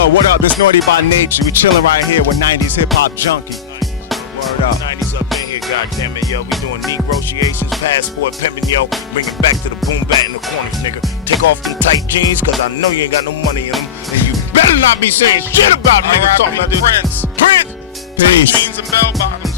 Yo, what up? This Naughty by Nature. We chilling right here with 90s hip hop junkie. Word up. 90s up in here, goddammit, yo. We doing negotiations, passport pimping, yo. Bring it back to the boom bat in the corners, nigga. Take off them tight jeans, cause I know you ain't got no money in them. And you better not be saying shit about niggas talking about this. Prince. Prince. Peace. Tight jeans and bell bottoms.